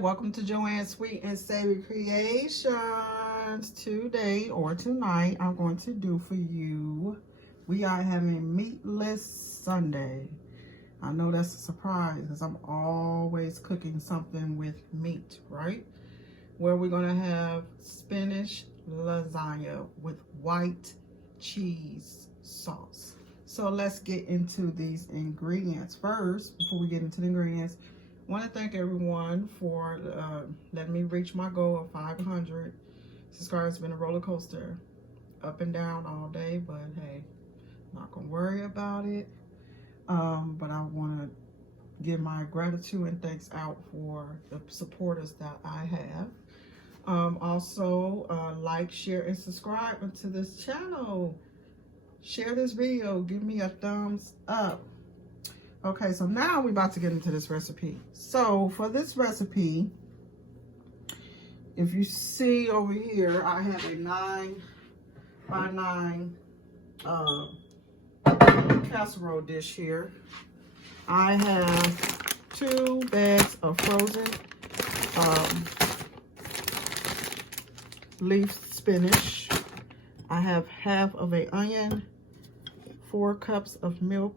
welcome to Joanne's Sweet and Savory Creations. Today or tonight, I'm going to do for you, we are having meatless Sunday. I know that's a surprise because I'm always cooking something with meat, right? Where we're going to have spinach lasagna with white cheese sauce. So let's get into these ingredients. First, before we get into the ingredients, I want to thank everyone for letting me reach my goal of 500 subscribers. It's been a roller coaster, up and down all day, but hey, I'm not gonna worry about it. But I want to give my gratitude and thanks out for the supporters that I have. Also, like, share, and subscribe to this channel. Share this video. Give me a thumbs up. Okay, so now we're about to get into this recipe. So for this recipe, if you see over here, I have a 9x9 casserole dish here. I have 2 bags of frozen leaf spinach. I have half of an onion, 4 cups of milk.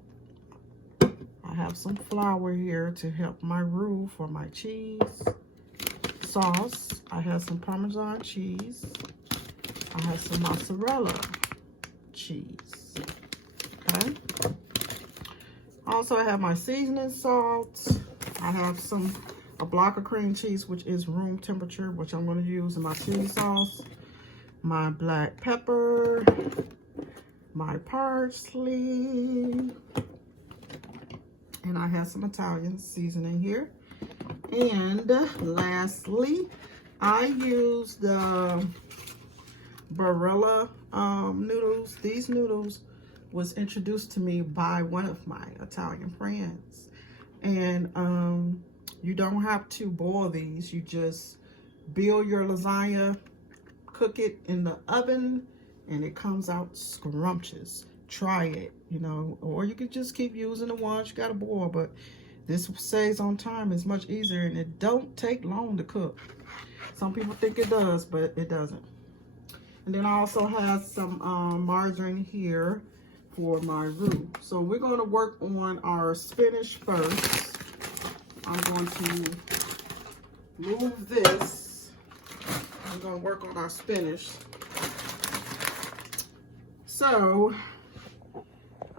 I have some flour here to help my roux for my cheese sauce. I have some Parmesan cheese. I have some mozzarella cheese. Okay. Also, I have my seasoning salt. I have a block of cream cheese, which is room temperature, which I'm going to use in my cheese sauce. My black pepper. My parsley. And I have some Italian seasoning here. And lastly, I use the Mozzarella noodles. These noodles was introduced to me by one of my Italian friends. And you don't have to boil these. You just build your lasagna, cook it in the oven, and it comes out scrumptious. Try it, you know, or you could just keep using the ones you gotta boil, but this saves on time. It's much easier and it don't take long to cook. Some people think it does, but it doesn't. And then I also have some margarine here for my roux. So we're going to work on our spinach first. I'm going to move this. I'm going to work on our spinach. So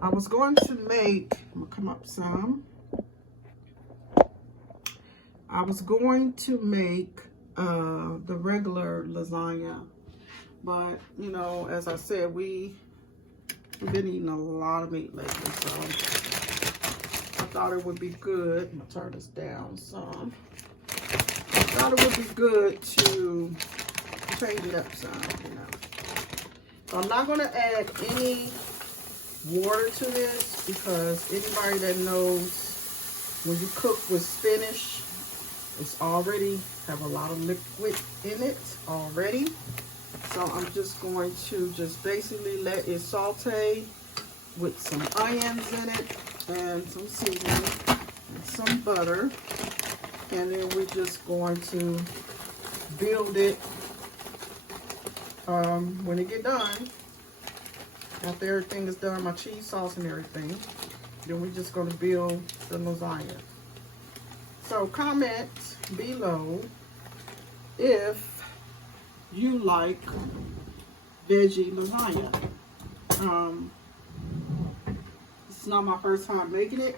I was going to make, I'm gonna come up some. I was going to make the regular lasagna, but you know, as I said, we've been eating a lot of meat lately, so I thought it would be good. I'm gonna turn this down some. I thought it would be good to change it up some, you know. So I'm not gonna add any water to this because anybody that knows when you cook with spinach, it's already have a lot of liquid in it already. So I'm just going to basically let it saute with some onions in it and some seasoning and some butter. And then we're just going to build it when it get done. After everything is done, my cheese sauce and everything, then we're just going to build the lasagna. So comment below if you like veggie lasagna. This is not my first time making it.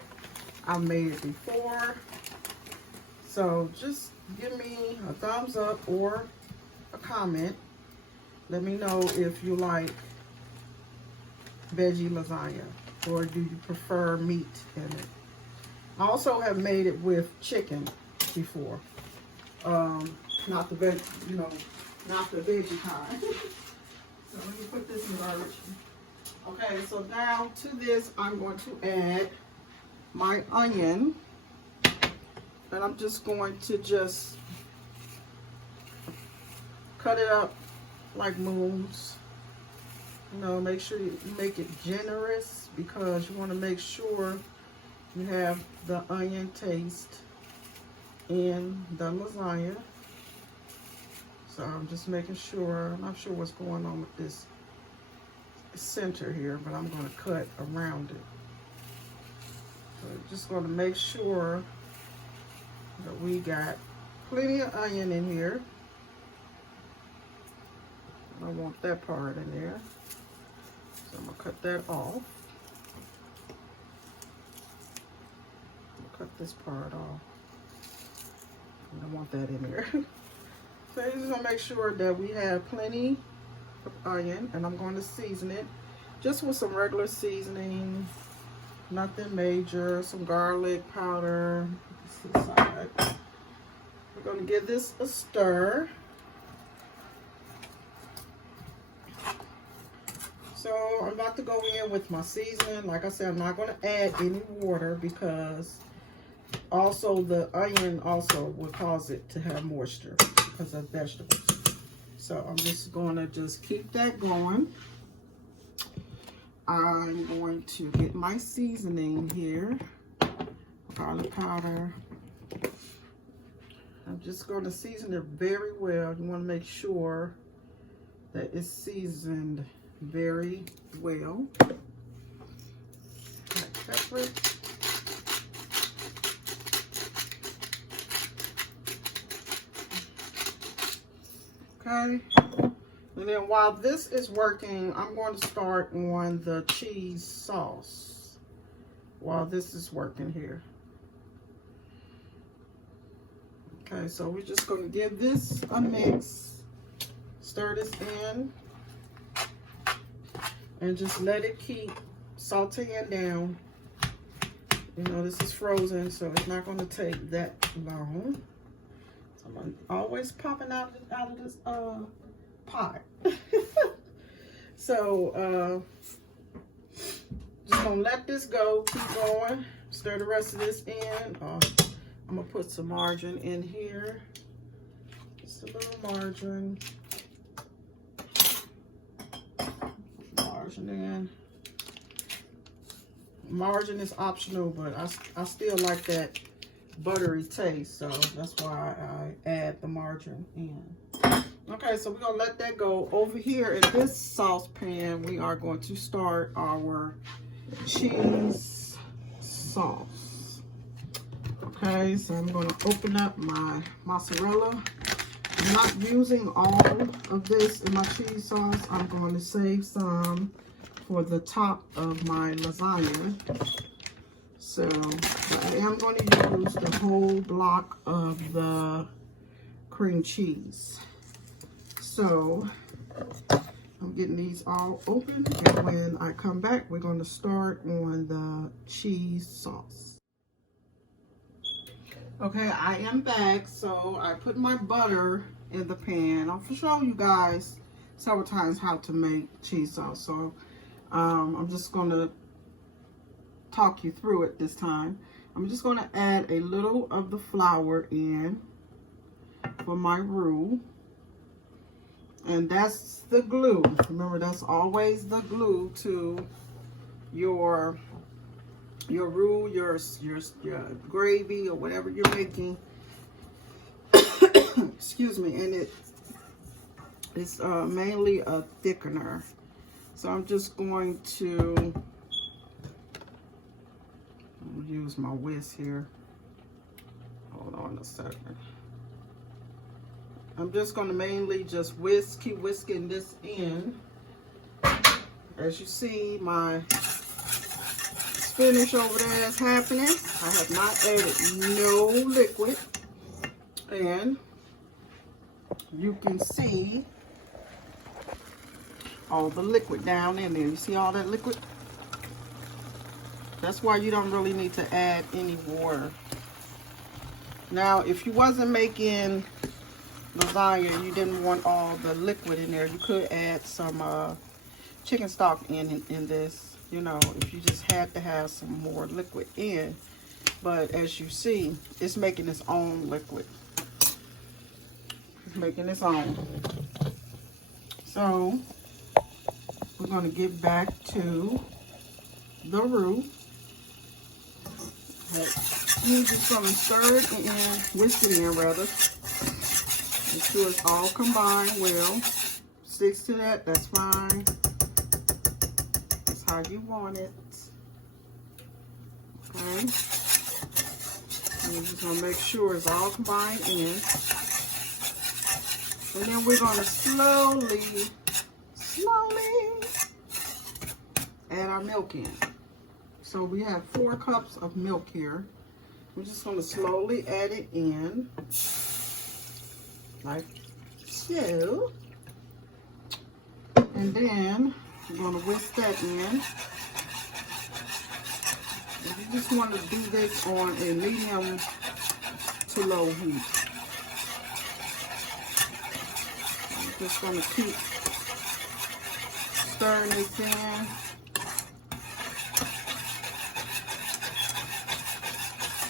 I've made it before. So just give me a thumbs up or a comment. Let me know if you like veggie lasagna or do you prefer meat in it. I also have made it with chicken before, not the veg, you know, not the veggie kind. So let me put this in garbage. Okay, so now to this I'm going to add my onion, and I'm just going to cut it up like moons. You know, make sure you make it generous because you want to make sure you have the onion taste in the lasagna. So I'm just making sure, I'm not sure what's going on with this center here, but I'm going to cut around it. So just going to make sure that we got plenty of onion in here. I don't want that part in there, so I'm going to cut that off. Cut this part off. I don't want that in there. So you're just gonna make sure that we have plenty of onion, and I'm going to season it just with some regular seasoning, nothing major, some garlic powder. We're gonna give this a stir. So I'm about to go in with my seasoning. Like I said, I'm not gonna add any water because also the onion also will cause it to have moisture because of vegetables. So I'm just going to just keep that going. I'm going to get my seasoning here. Garlic powder. I'm just going to season it very well. You want to make sure that it's seasoned very well. Black pepper. Okay, and then while this is working, I'm going to start on the cheese sauce while this is working here. Okay, so we're just going to give this a mix, stir this in, and just let it keep sauteing down. You know, this is frozen, so it's not going to take that long. I'm always popping out of this pot. So just gonna let this go, keep going, stir the rest of this in. I'm gonna put some margarine in here, just a little margarine. Margarine in. Margarine is optional, but I still like that buttery taste, so that's why I add the margarine in. Okay, so we're gonna let that go. Over here in this saucepan, we are going to start our cheese sauce. Okay, so I'm going to open up my mozzarella. I'm not using all of this in my cheese sauce. I'm going to save some for the top of my lasagna. So I am going to use the whole block of the cream cheese. So I'm getting these all open, and when I come back, we're going to start on the cheese sauce. Okay, I am back. So I put my butter in the pan. I'll show you guys several times how to make cheese sauce. So I'm just going to talk you through it this time. I'm just going to add a little of the flour in for my roux, and that's the glue. Remember, that's always the glue to your roux, your gravy, or whatever you're making. Excuse me. And it's mainly a thickener. So I'm just going to use my whisk here. Hold on a second. I'm just going to mainly just keep whisking this in. As you see, my spinach over there is happening. I have not added no liquid. And you can see all the liquid down in there. You see all that liquid? That's why you don't really need to add any water. Now, if you wasn't making lasagna, you didn't want all the liquid in there, you could add some chicken stock in this, you know, if you just had to have some more liquid in. But as you see, it's making its own liquid. It's making its own. So we're going to get back to the roux. You're just gonna stir it in, whisk it in rather. Make sure it's all combined well. Sticks to that, that's fine. That's how you want it. Okay. And you're just gonna make sure it's all combined in. And then we're gonna slowly add our milk in. So we have 4 cups of milk here. We're just gonna slowly add it in, like so. And then we're gonna whisk that in. And you just wanna do this on a medium to low heat. I'm just gonna keep stirring this in.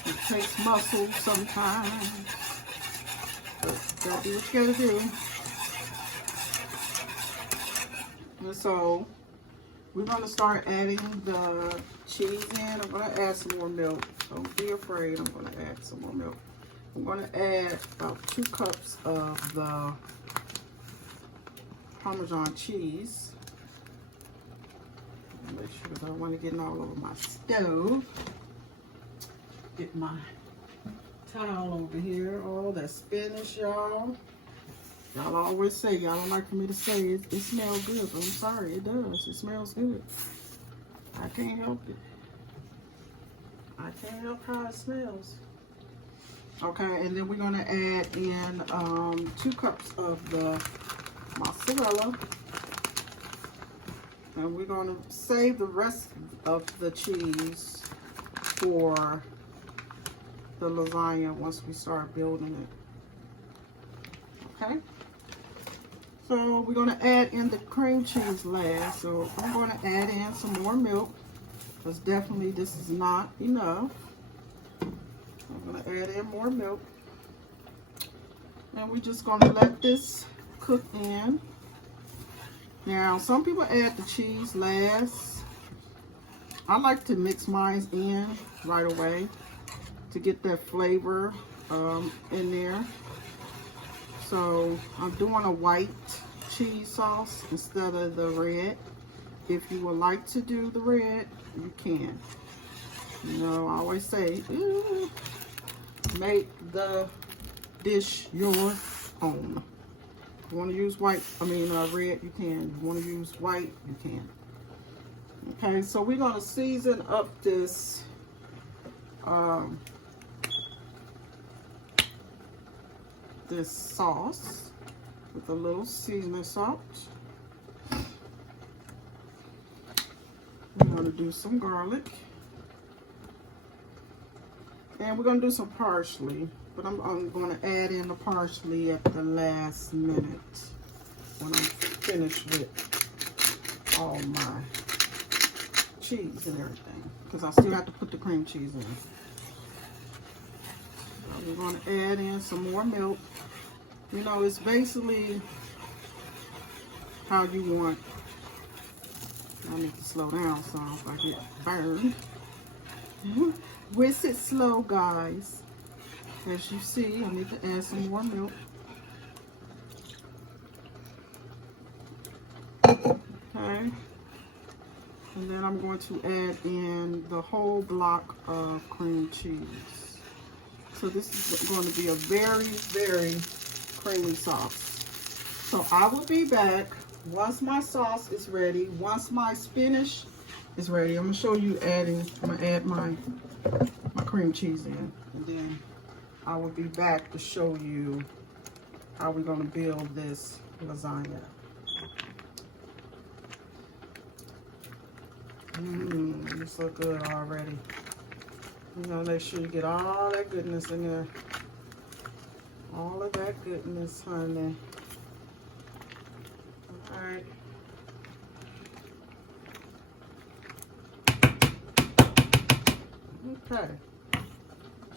It takes muscle sometimes, but you gotta do what you gotta do. And so we're gonna start adding the cheese in. I'm gonna add some more milk. Don't be afraid, I'm gonna add some more milk. I'm gonna add about 2 cups of the Parmesan cheese. Make sure that I don't want to get all over my stove. Get my towel over here. Oh, that spinach, y'all. Y'all always say, y'all don't like for me to say it smells good, but I'm sorry, it does. It smells good. I can't help it. I can't help how it smells. Okay, and then we're gonna add in 2 cups of the mozzarella. And we're gonna save the rest of the cheese for the lasagna once we start building it. Okay? So we're gonna add in the cream cheese last. So I'm gonna add in some more milk, because definitely this is not enough. I'm gonna add in more milk. And we're just gonna let this cook in. Now, some people add the cheese last. I like to mix mine in right away to get that flavor in there. So I'm doing a white cheese sauce instead of the red. If you would like to do the red, you can. You know, I always say, ooh, make the dish your own. If you want to use red, you can. If you want to use white, you can. Okay, so we're going to season up this this sauce with a little seasoning salt. We're going to do some garlic. And we're going to do some parsley. But I'm going to add in the parsley at the last minute when I'm finished with all my cheese and everything, because I still have to put the cream cheese in. So we're going to add in some more milk. You know, it's basically how you want. I need to slow down so I get burned. Whisk it slow, guys. As you see, I need to add some more milk. Okay. And then I'm going to add in the whole block of cream cheese. So this is going to be a very, very creamy sauce. So I will be back once my sauce is ready, once my spinach is ready. I'm going to show you I'm going to add my cream cheese in. And then I will be back to show you how we're going to build this lasagna. It's so good already. You know, make sure you get all that goodness in there. All of that goodness, honey. All right. Okay.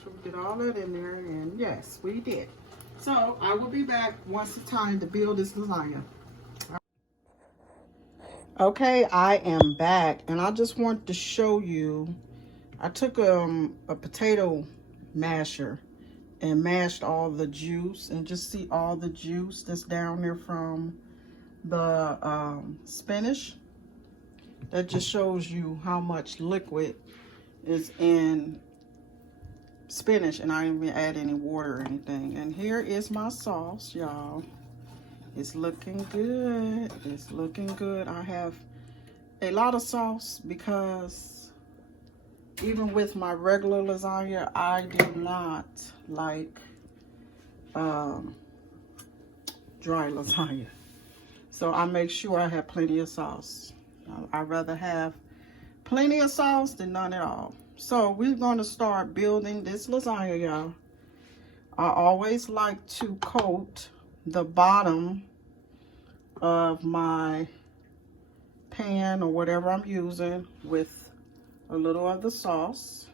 So we get all that in there, and yes, we did. So I will be back once it's time to build this lasagna. Okay, I am back, and I just want to show you. I took a potato masher and mashed all the juice, and just see all the juice that's down there from the spinach. That just shows you how much liquid is in spinach, and I didn't even add any water or anything. And here is my sauce, y'all. It's looking good. It's looking good. I have a lot of sauce because even with my regular lasagna, I do not like dry lasagna. So I make sure I have plenty of sauce. I'd rather have plenty of sauce than none at all. So we're going to start building this lasagna, y'all. I always like to coat the bottom of my pan or whatever I'm using with a little of the sauce.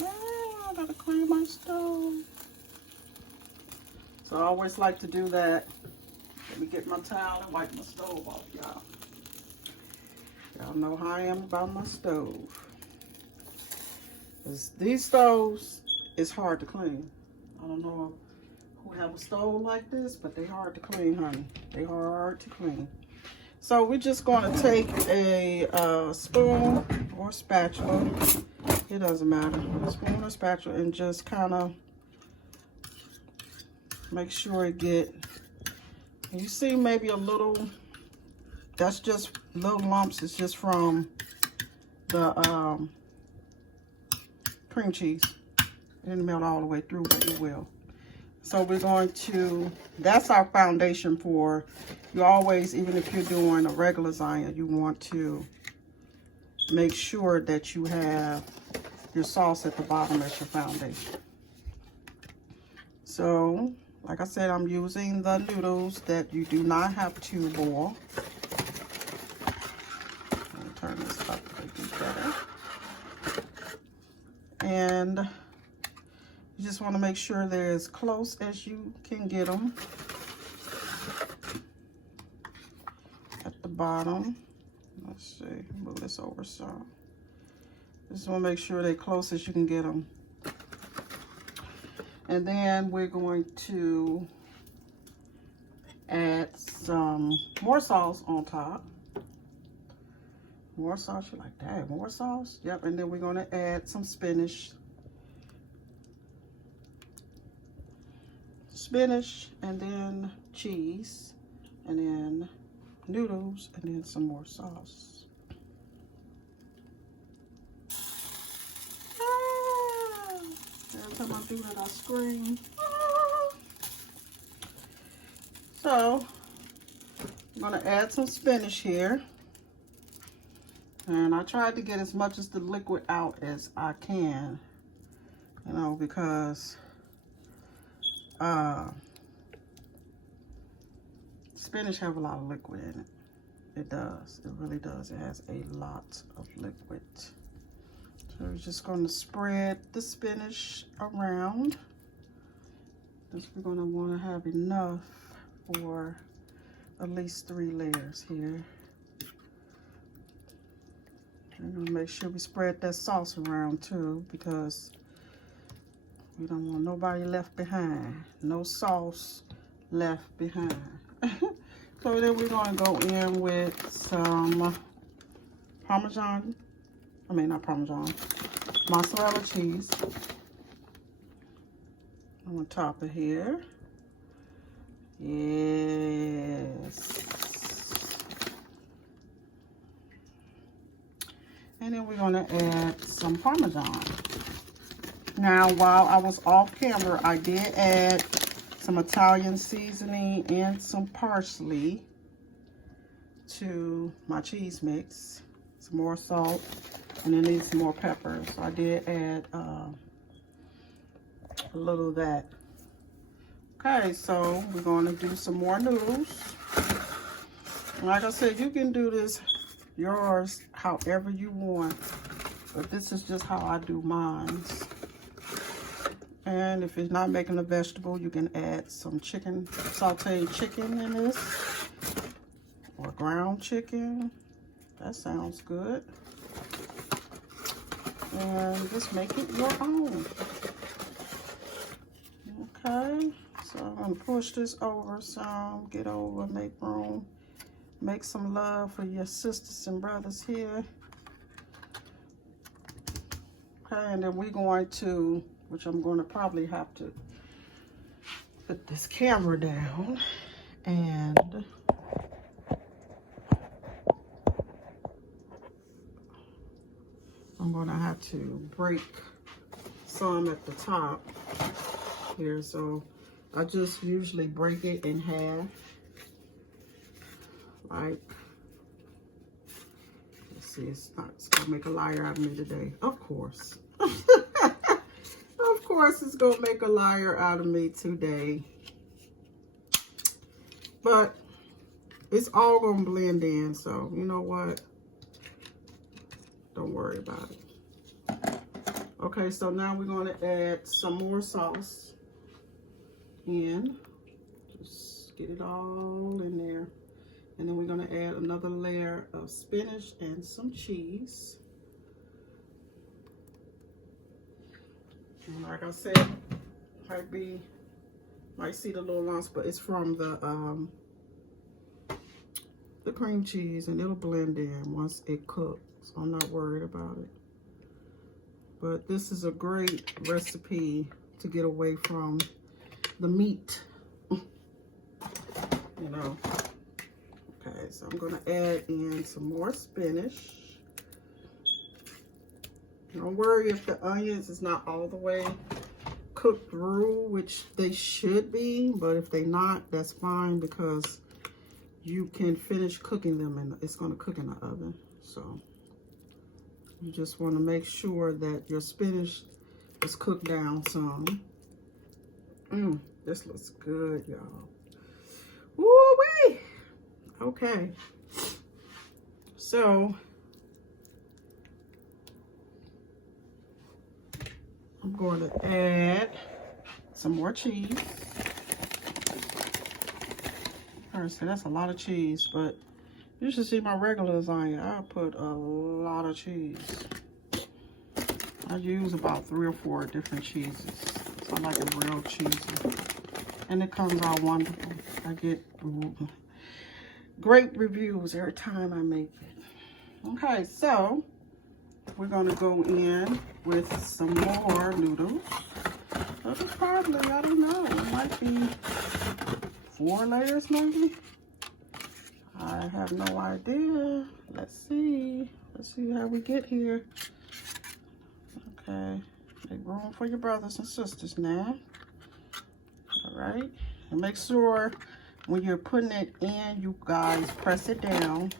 Oh, I gotta clean my stove. So I always like to do that. Let me get my towel and wipe my stove off, y'all. Y'all know how I am about my stove. 'Cause these stoves is hard to clean. I don't know who have a stove like this, but they hard to clean, honey. They hard to clean. So we're just going to take a spoon or spatula. It doesn't matter. A spoon or spatula, and just kind of make sure it get. You see maybe a little. That's just little lumps. It's just from the cream cheese. It didn't melt all the way through, but it will. So we're going to, that's our foundation for, you always, even if you're doing a regular lasagna, you want to make sure that you have your sauce at the bottom as your foundation. So, like I said, I'm using the noodles that you do not have to boil. Let me turn this up a bit better. And you just want to make sure they're as close as you can get them at the bottom. Let's see, move this over some. Just want to make sure they're close as you can get them. And then we're going to add some more sauce on top. More sauce, you like that? More sauce? Yep, and then we're going to add some spinach. Spinach, and then cheese, and then noodles, and then some more sauce. Every time I do that, I scream. So, I'm going to add some spinach here. And I tried to get as much of the liquid out as I can, you know, because spinach have a lot of liquid in it. It does. It really does. It has a lot of liquid. So we're just going to spread the spinach around. We're going to want to have enough for at least 3 layers here. We're going to make sure we spread that sauce around too, because we don't want nobody left behind. No sauce left behind. So then we're going to go in with some Parmesan. I mean, not Parmesan. Mozzarella cheese. On top of here. Yes. And then we're going to add some Parmesan. Now, while I was off camera, I did add some Italian seasoning and some parsley to my cheese mix. Some more salt, and then need some more pepper. So I did add a little of that. Okay, so we're going to do some more noodles. Like I said, you can do this yours however you want, but this is just how I do mine. And if it's not making a vegetable, you can add some chicken, sauteed chicken in this, or ground chicken. That sounds good. and just make it your own. Okay, so I'm gonna push this over some, get over, make room, make some love for your sisters and brothers here. Okay, and then we're going to, which I'm going to probably have to put this camera down, and I'm going to have to break some at the top here. So I just usually break it in half, like, let's see, it's gonna make a liar out of me today, of course. Of course it's gonna make a liar out of me today, but it's all gonna blend in, so you know what, don't worry about it. Okay, so now we're going to add some more sauce in. Just get it all in there. And then we're going to add another layer of spinach and some cheese. And like I said, might see the little lumps, but it's from the cream cheese, and it'll blend in once it cooks. So I'm not worried about it. But this is a great recipe to get away from the meat, you know. Okay, so I'm gonna add in some more spinach. Don't worry if the onions is not all the way cooked through, which they should be, but if they're not, that's fine, because you can finish cooking them and it's gonna cook in the oven. So you just want to make sure that your spinach is cooked down some. This looks good, y'all. Woo-wee! Okay. So I'm going to add some more cheese. Honestly, that's a lot of cheese, but you should see my regular lasagna. I put a lot of cheese. I use about 3 or 4 different cheeses. So I like it real cheesy. And it comes out wonderful. I get great reviews every time I make it. Okay, so we're going to go in with some more noodles. This is probably, I don't know, it might be 4 layers maybe. I have no idea. Let's see how we get here. Okay, make room for your brothers and sisters now. All right, and make sure when you're putting it in, you guys press it down.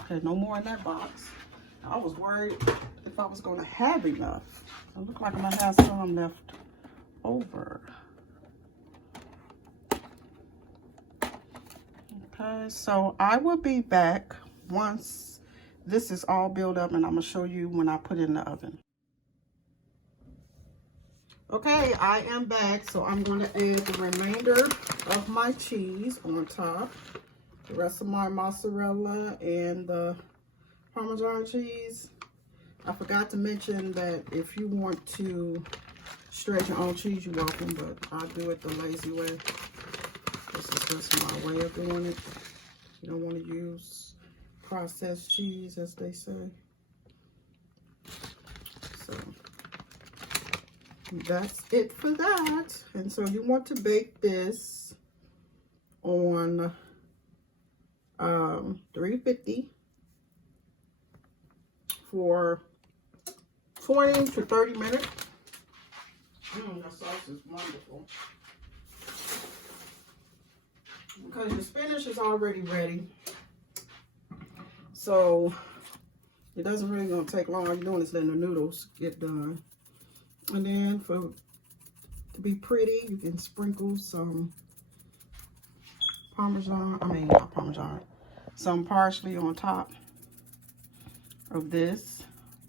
Okay, no more in that box. I was worried if I was gonna have enough. It looked like I'm gonna have some left over. Okay, so I will be back once this is all built up, and I'm gonna show you when I put it in the oven. Okay, I am back, so I'm gonna add the remainder of my cheese on top, the rest of my mozzarella and the Parmesan cheese. I forgot to mention that if you want to shred your own cheese, you're welcome, but I do it the lazy way. This is just my way of doing it. You don't want to use processed cheese, as they say. So that's it for that. And so you want to bake this on 350 for 20 to 30 minutes. That sauce is wonderful. Because your spinach is already ready. So it doesn't really gonna take long. All you're doing is letting the noodles get done. And then to be pretty, you can sprinkle some some parsley on top of this.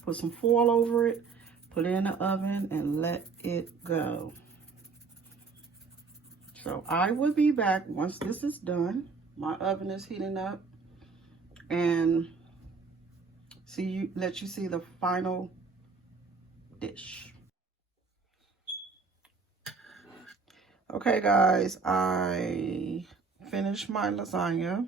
Put some foil over it, put it in the oven, and let it go. So I will be back once this is done. My oven is heating up, and let you see the final dish. Okay, guys, I finished my lasagna.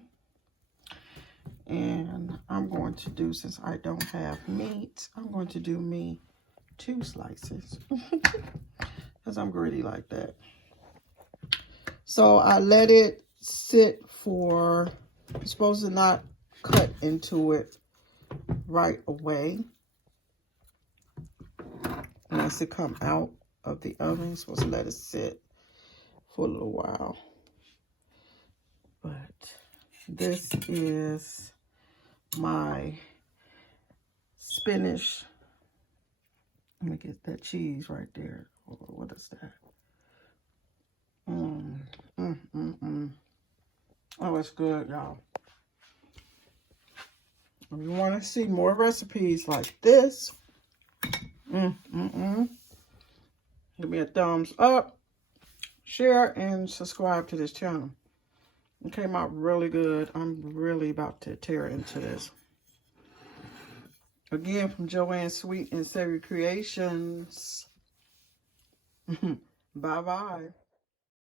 And I'm going to do, since I don't have meat, I'm going to do me 2 slices. Because I'm greedy like that. So I let it sit for, I'm supposed to not cut into it right away. Once it come out of the oven, I'm supposed to let it sit for a little while. But this is my spinach. Let me get that cheese right there. What is that? Oh, it's good, y'all. If you want to see more recipes like this, give me a thumbs up, share, and subscribe to this channel. It came out really good. I'm really about to tear into this. Again, from Joanne's Sweet and Savory Creations. Bye-bye.